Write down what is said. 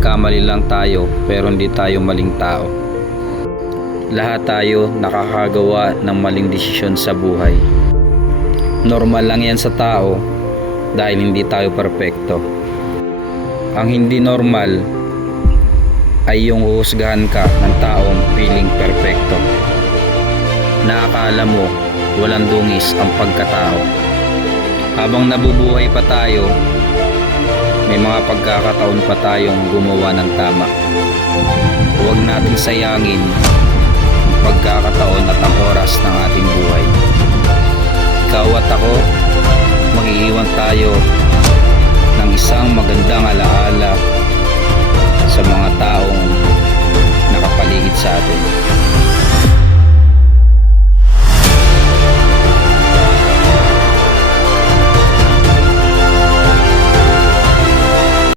Nagkamali lang tayo pero hindi tayo maling tao. Lahat tayo nakakagawa ng maling desisyon sa buhay. Normal lang yan sa tao dahil hindi tayo perpekto. Ang hindi normal ay yung huhusgahan ka ng taong piling perpekto. Nakakala mo walang dungis ang pagkatao. Habang nabubuhay pa tayo, may mga pagkakataon pa tayong gumawa ng tama. Huwag nating sayangin ang pagkakataon at ang oras ng ating buhay. Ikaw at ako, mag-iiwan tayo ng isang magandang alaala